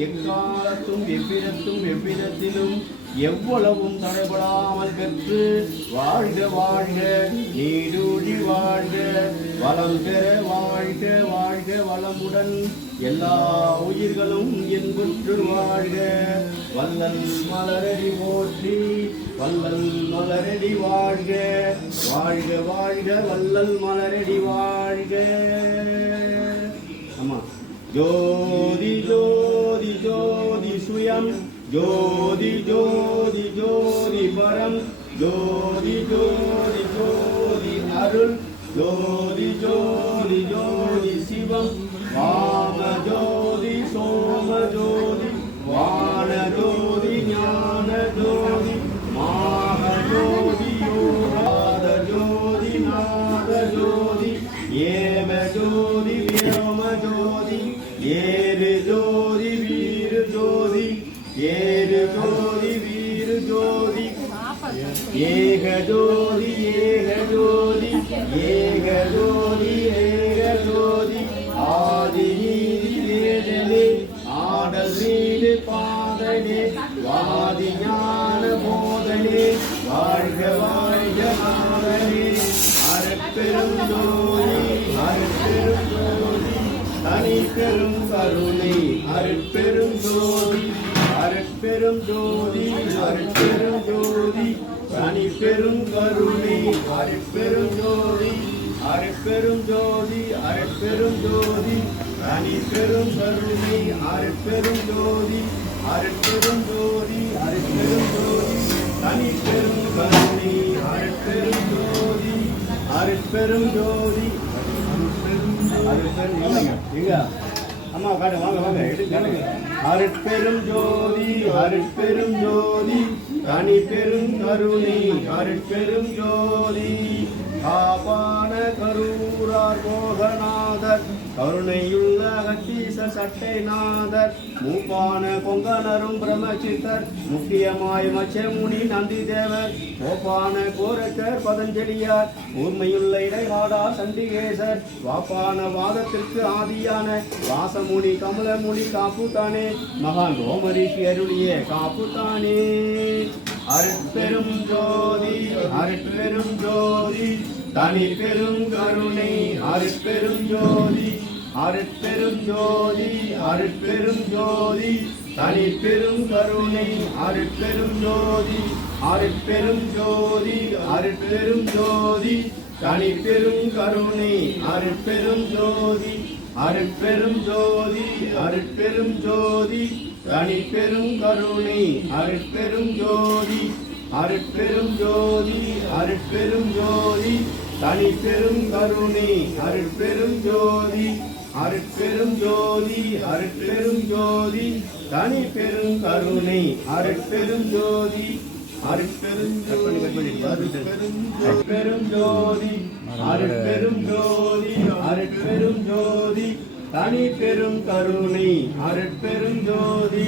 எக்காலத்தும் எவ்விடத்தும் எவ்விடத்திலும் எவ்வளவும் தடைபடாமல் பெற்று வாழ்க வாழ்க நீடூழி வாழ்க வளம் பெற வாழ்க வாழ்க வளமுடன் எல்லா உயிர்களும் என்புற்று வாழ்க வள்ளல் மலரடி போற்றி வள்ளல் மலரடி வாழ்க வாழ்க வாழ்க வள்ளல் மலரடி வாழ்க. ஆமா ஜோதி ஜோதி ஜோதி சுயம் ஜோதி ஜோதி ஜோதி பரம் ஜோதி ஜோதி ஜோதி அருள் ஜோதி ஜோதி ஜோதி சிவம் வாம ஜோதி சோம ஜோதி வான ஜோதி ஞான ஜோதி மாக ஜோதி யோகாத ஜோதி நாத ஜோதி ஏம ஜோதி வியோம ஜோதி ஏழு ஜோதி வீரு ஜோதி ஏழு ஜோதி வீரு ஜோதி ஏக ஜோதி ஏக ஜோதி ஏக ஜோதி ஏக ஜோதி ஆதி நீதி வேதனே ஆடல் நீடு பாதனே வாதி ஞான போதனே வாழ்க வாழ்க நாதனே அருட்பெரும் ஜோதி அருட்பெரும் ஜோதி தனிப்பெரும் கருணை அருட்பெரும் ஜோதி அருட்பெரும் ஜோதி அருட்பெரும் ஜோதி தனிப்பெரும் கருணை அருட்பெரும் ஜோதி அருட்பெரும் ஜோதி அருட்பெரும் ஜோதி தனிப்பெரும் கருணை அருட்பெரும் ஜோதி அருட்பெரும் ஜோதி அருட்பெரும் ஜோதி தனிப்பெரும் கருணை அருட்பெரும் ஜோதி அருட்பெரும் ஜோதி அம்மா காட்டு வாங்க வாங்க எடுக்க அருட்பெரும் ஜோதி அருட்பெரும் ஜோதி தனிப்பெரும் கருணை அருட்பெரும் ஜோதி காபான கரூரார் போகநாதர் கருணையுள்ள அகத்தீச சட்டைநாதர் மூப்பான கொங்கணரும் பிரம்மசித்தர் முக்கியமாய் மச்சமுனி நந்தி தேவர் கோப்பான கோரக்கர் பதஞ்சலியார் ஊர்மையுள்ள இடைகாடா சண்டிகேசர் வாப்பான வாதத்திற்கு ஆதியான வாசமுனி கமலமுனி காப்புத்தானே மகான் ரோமரிஷி அருளிய காப்புத்தானே அருட்பெரும் ஜோதி அருட்பெரும் ஜோதி தனிப்பெரும் கருணை அருட்பெரும் ஜோதி அருட்பெரும் ஜோதி அருட்பெரும் ஜோதி தனிப்பெரும் கருணை அருட்பெரும் ஜோதி அருட்பெரும் ஜோதி அருட்பெரும் ஜோதி தனிப்பெரும் கருணை அருட்பெரும் ஜோதி அருட்பெரும் ஜோதி அருட்பெரும் ஜோதி தனிப்பெரும் கருணை அருட்பெரும் ஜோதி அருட்பெரும் ஜோதி அருட்பெரும் ஜோதி தனிப்பெரும் கருணை அருட்பெரும் ஜோதி அருட்பெரும் ஜோதி அருட்பெரும் ஜோதி தனிப்பெரும் கருணை அருட்பெரும் ஜோதி அருட்பெரும் அருட்பெரும் ஜோதி அருட்பெரும் ஜோதி அருட்பெரும் ஜோதி தனிப்பெரும் கருணை அருட்பெரும் ஜோதி